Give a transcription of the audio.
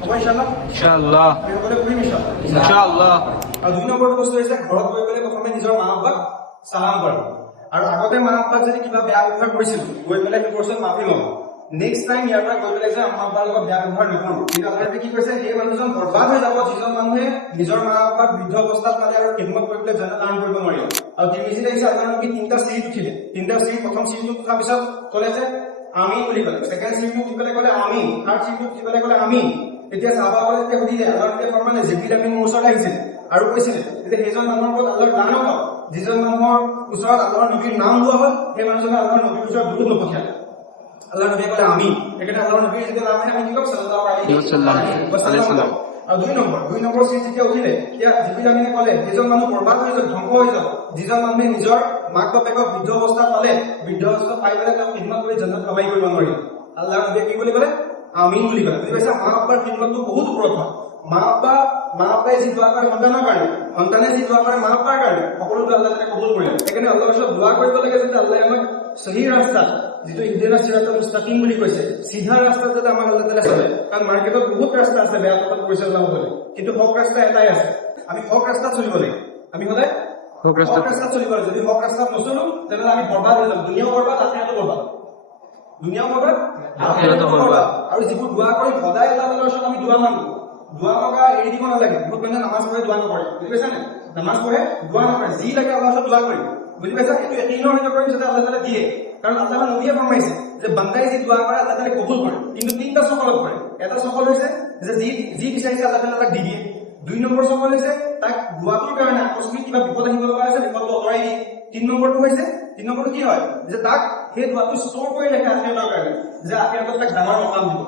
হ'ব ইনশাআল্লাহ ইনশাআল্লাহ আমি সকলোৱে কৰিম ইনশাআল্লাহ ইনশাআল্লাহ আৰু 2 নম্বৰটো বস্তু হৈছে ঘৰত গৈ পেলাই প্ৰথমে নিজৰ মা বাপাক সালাম কৰা আৰু আগতে মা বাপাক যদি কিবা বেয়া ব্যৱহাৰ কৰিছিল গৈ পেলাই সেই বস্তুত মাফি ল'ব নেক্সট টাইম ইয়াৰ পৰা গৈ পেলাই যে মা বাপাৰ লগত বেয়া ব্যৱহাৰ নকৰো কিন্তু আপোনালোকে কি কৈছে সেই মানুহজন বৰবাদ হৈ যাব যিজন মানুহে নিজৰ মা বাপাক বৃদ্ধ অৱস্থাত পালে আৰু খেদমত কৰি পেলাই জান্নাত আৰম্ভ কৰিব নোৱাৰিব আৰু তিৰমিজিত আহিছে আল্লাহ নবী 3টা চিৰিত উঠিলে 3টা চিৰি প্ৰথম চিৰিটো উঠাৰ পিছত ক'লে যে আমিন বুলি ক'লে ছেকেণ্ড চিৰিটো উঠি পেলাই ক'লে আমিন থাৰ্ড চিৰিটো উঠি পেলাই ক'লে আমিন এতিয়া সাহাবাসকলে যেতিয়া সুধিলে আল্লাহ নবীয়ে ফৰমালে জিবৰিল আমিন মোৰ ওচৰত আহিছিল আৰু কৈছিলে যে সেইজন মানুহৰ ওপৰত আল্লাহৰ লানত হওক যিজন মানুহৰ ওচৰত আল্লাহৰ নবীৰ নাম লোৱা হ'ল সেই মানুহজনে আল্লাহৰ নবীৰ ওচৰত দুৰুদ নপঠিয়ালে আল্লাহ নবীয়ে ক'লে আমিন একেটা আল্লাহৰ নবীৰ যেতিয়া নাম আহে আমি কি ক'ম সাল্লাল্লাহু আলাইহি ওয়াসাল্লাম আৰু 2 নম্বৰ চিৰি যেতিয়া উঠিলে তেতিয়া জিবৰিল আমিনে ক'লে সেইজন মানুহ বৰবাদ হৈ যাব ধ্বংস হৈ যাব যিজন মানুহে নিজৰ মাক বাপেকক বৃদ্ধ অৱস্থাত পালে বৃদ্ধ অৱস্থাত পাই পেলাই তেওঁ খিদমত কৰি জান্নাত কামাই কৰিব নোৱাৰিব আল্লাহৰ নবীয়ে কি বুলি ক'লে আমিন বুলি ক'লে বুজি পাইছা মা বাপাৰ খিদমতটো বহুত ওপৰত হয় মা বাপাই যি দোৱা কৰে সন্তানৰ কাৰণে সন্তানে যি দোৱা কৰে মা বাপাৰ কাৰণে সকলোটো আল্লাহ তাআলাই কবুল কৰিলে সেইকাৰণে আল্লাহৰ ওচৰত দোৱা কৰিব লাগে যে আল্লাহ আমাক সহি ৰাস্তা যিটো ইহদিনাস সিৰাতাল মুস্তাকিম বুলি কৈছে সিধা ৰাস্তাত যাতে আমাক আল্লাহ তাআলা চলে কাৰণ মাৰ্কেটত বহুত ৰাস্তা আছে বেয়া পথত পৰিচালনা হ'বলৈ কিন্তু হক ৰাস্তা এটাই আছে আমি হক ৰাস্তাত চলিব লাগে আমি সদায় হক ৰাস্তাত চলিব লাগে যদি হক ৰাস্তাত নচলো তেন্তে আমি বৰবাদ হৈ যাম দুনিয়াও বৰবাদ আখিৰাতো বৰবাদ দুনিয়াও বৰবাদ আখিৰাতো বৰবাদ আৰু যিবোৰ দোৱা কৰি সদায় আল্লাহ তাআলাৰ ওচৰত আমি দোৱা মাগো দোৱা লগা এৰি দিব নালাগে বহুত মানুহে নামাজ পঢ়ে দোৱা নকৰে বুজি পাইছা নে নামাজ পঢ়ে দোৱা নকৰে যি লাগে আল্লাহৰ ওচৰত দোৱা কৰিম বুজি পাইছা এইটো একিনৰ হৈ কৰিম যাতে আল্লাহ তাআলা দিয়ে কাৰণ আল্লাহ নবীয়ে ফৰমাইছে যে বান্দাই যি দোৱা কৰে আল্লাহ তাআলা কবুল কৰে কিন্তু তিনটা চকলত কৰে এটা চকল হৈছে যে যি বিচাৰিছে আল্লাহ তাআলা তাক দি দিয়ে 2 নম্বৰ চকল হৈছে তাক দোৱাটোৰ কাৰণে আকস্মিক কিবা বিপদ আহিব লগা আছে বিপদটো আঁতৰাই দিয়ে 3 নম্বৰটো হৈছে 3 নম্বৰটো কি হয় যে তাক সেই দোৱাটো ষ্ট'ৰ কৰি ৰাখে আখিৰাতৰ কাৰণে যে আখিৰাতত তাক ডাঙৰ মকাম দিব